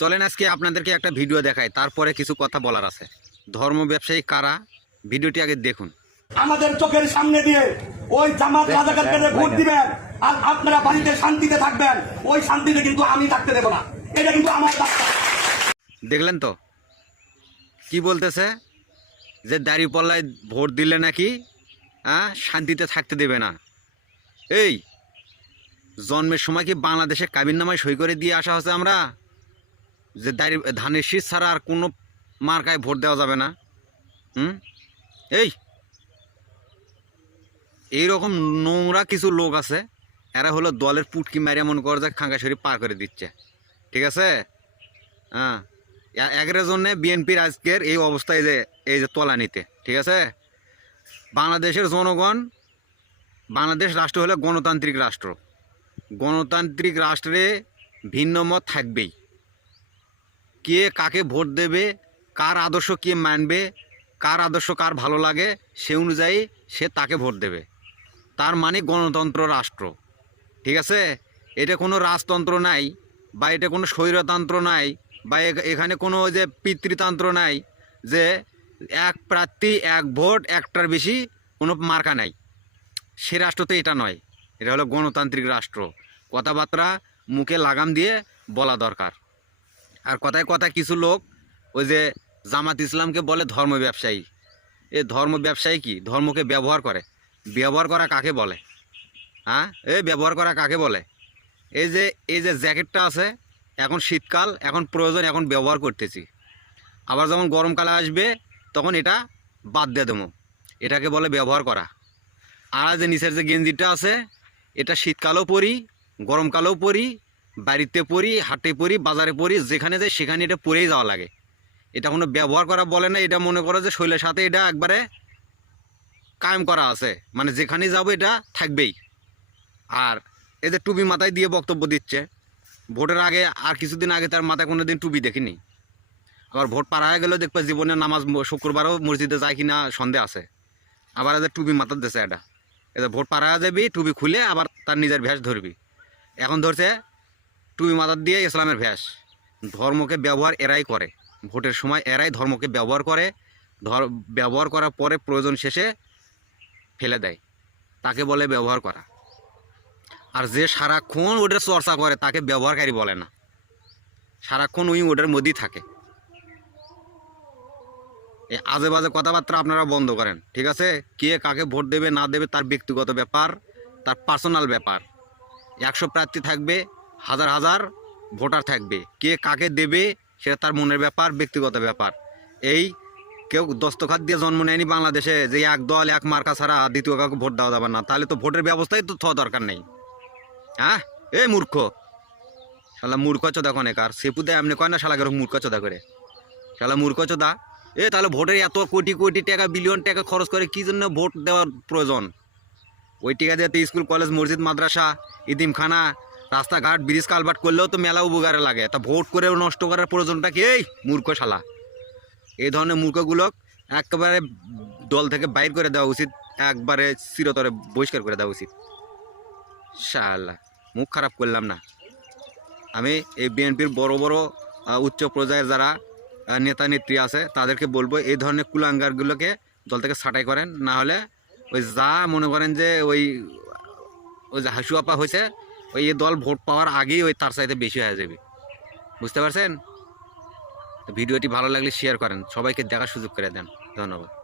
চলেন আজকে আপনাদেরকে একটা ভিডিও দেখাই তারপরে কিছু কথা বলার আছে। ধর্ম ব্যবসায়ী কারা? ভিডিওটি আগে দেখুন। আমাদের চোখের সামনে দিয়ে ওই জামাত রাজাকারকে ভোট দিবেন আর আপনারা বাড়িতে শান্তিতে থাকবেন ওই শান্তিতে কিন্তু আমি থাকতে দেব না। এটা কিন্তু আমার দেখলেন তো? কি বলতেছে? যে দাঁড়িপাল্লায় ভোট দিলে নাকি হ্যাঁ শান্তিতে থাকতে দেবে না। এই জন্মের সময় কি বাংলাদেশে কাবিন নামায় সই করে দিয়ে আসা হচ্ছে আমরা? যে দাঁড়ি, ধানের শীষ ছাড়া আর কোনো মার্কায় ভোট দেওয়া যাবে না। হুম? এই! এইরকম নোংরা কিছু লোক আছে, এরা হলো দলের পুটকি মারিয়া মনে করে যে খাঙ্গাছড়ি পার করে দিচ্ছে। ঠিক আছে? হ্যাঁ। একের জন্যে বিএনপির আজকের এই অবস্থায় যে, এই যে তলানিতে। ঠিক আছে? বাংলাদেশের জনগণ, বাংলাদেশ রাষ্ট্র হলো গণতান্ত্রিক রাষ্ট্র। গণতান্ত্রিক রাষ্ট্রে ভিন্ন মত থাকবেই। কে কাকে ভোট দেবে, কার আদর্শ কে মানবে, কার আদর্শ কার ভালো লাগে, সে অনুযায়ী সে তাকে ভোট দেবে। তার মানে গণতন্ত্র রাষ্ট্র। ঠিক আছে? এটা কোনো রাজতন্ত্র নাই, বা এটা কোনো স্বৈরতন্ত্র নাই, বা এখানে কোনো যে পিতৃতন্ত্র নাই, যে এক প্রার্থী, এক ভোট, একটার বেশি কোনো মার্কা নাই। সে রাষ্ট্র তো এটা নয়, এটা হলো গণতান্ত্রিক রাষ্ট্র। কথাবার্তা মুখে লাগাম দিয়ে বলা দরকার। আর কথায় কথায় কিছু লোক ওই যে জামাত ইসলামকে বলে ধর্ম ব্যবসায়ী। এ ধর্ম ব্যবসায়ী কি? ধর্মকে ব্যবহার করে। ব্যবহার করা কাকে বলে? হ্যাঁ? এই ব্যবহার করা কাকে বলে? এই যে এই যে জ্যাকেটটা আছে, এখন শীতকাল, এখন প্রয়োজন, এখন ব্যবহার করতেছি। আবার যখন গরমকালে আসবে, তখন এটা বাদ দিয়ে দেবো। এটাকে বলে ব্যবহার করা। আর যে নিচের যে গেঞ্জিটা আছে, এটা শীতকালেও পরি, গরমকালেও পরি বাড়িতে পরি হাটে পরি বাজারে পরি যেখানে যাই সেখানে এটা পরেই যাওয়া লাগে। এটা কোনো ব্যবহার করা বলে না, এটা মনে করো যে শৈলের সাথে এটা একবারে কায়েম করা আছে। মানে যেখানে যাব এটা থাকবেই। আর এই যে টুপি মাথায় দিয়ে বক্তব্য দিচ্ছে, ভোটের আগে আর কিছুদিন আগে তার মাথায় কোনো দিন টুপি দেখিনি। আবার ভোট পার হয়ে গেলেও দেখবে জীবনে নামাজ শুক্রবারও মসজিদে যায় কিনা সন্দেহ আছে। আবার এদের টুপি মাথার দিছে এটা। এদের ভোট পার হয়ে যাবি, টুপি খুলে আবার তার নিজের ভ্যাস ধরবি। এখন ধরছে টুপি মাথার দিয়ে ইসলামের ভ্যাস। ধর্মকে ব্যবহার এরাই করে। ভোটের সময় এরাই ধর্মকে ব্যবহার করে। ধর, ব্যবহার করার পরে প্রয়োজন শেষে ফেলে দেয়। তাকে বলে ব্যবহার করা। আর যে সারাক্ষণ ওটার চর্চা করে, তাকে ব্যবহারকারী বলে না। সারাক্ষণ ওই ওটার মধ্যেই থাকে। এই আজে বাজে কথাবার্তা আপনারা বন্ধ করেন, ঠিক আছে? কে কাকে ভোট দেবে, না দেবে, তার ব্যক্তিগত ব্যাপার, তার পার্সোনাল ব্যাপার। একশো প্রার্থী থাকবে হাজার হাজার ভোটার থাকবে। কে কাকে দেবে, সেটা তার মনের ব্যাপার, ব্যক্তিগত ব্যাপার। এই কেউ দস্তখাত দিয়ে জন্ম নেয়নি বাংলাদেশে যে এক দল, এক মার্কা ছাড়া দ্বিতীয় কাউকে ভোট দেওয়া যাবে না। তাহলে তো ভোটের ব্যবস্থাই তো থোয়া দরকার নেই। হ্যাঁ এ মূর্খ। শালা মূর্খ চোদা কনেকার সেপুদে এমনি কয় না শালা কেরকম মূর্খ চোদা করে? শালা মূর্খ চোদা এ তাহলে ভোটের এত কোটি কোটি টাকা, বিলিয়ন টাকা খরচ করে কি জন্য ভোট দেওয়ার প্রয়োজন? ওই টাকা দিয়ে স্কুল, কলেজ, মসজিদ, মাদ্রাসা, ইদিমখানা রাস্তাঘাট, ব্রিজ কালভার্ট করলেও তো মেলা উপকারে লাগে। তা ভোট করে নষ্ট করার প্রয়োজনটা কি? এই মূর্খ শালা। এই ধরনের মূর্খগুলো একেবারে দল থেকে বাইর করে দেওয়া উচিত, একবারে চিরতরে বহিষ্কার করে দেওয়া উচিত। শালা, মুখ খারাপ করলাম না। আমি এই বিএনপির বড় বড় উচ্চ পর্যায়ের যারা নেতা নেত্রী আছে, তাদেরকে বলব এই ধরনের কুলাঙ্গারগুলোকে দল থেকে ছাঁটাই করেন। না হলে ওই যা মনে করেন যে ওই ওই যে হাসুয়াপা হয়েছে ওই দল ভোট পাওয়ার আগেই ওই তার চাইতে বেশি হয়ে যাবে। বুঝতে পারছেন? ভিডিওটি ভালো লাগলে শেয়ার করেন। সবাইকে দেখার সুযোগ করে দেন। ধন্যবাদ।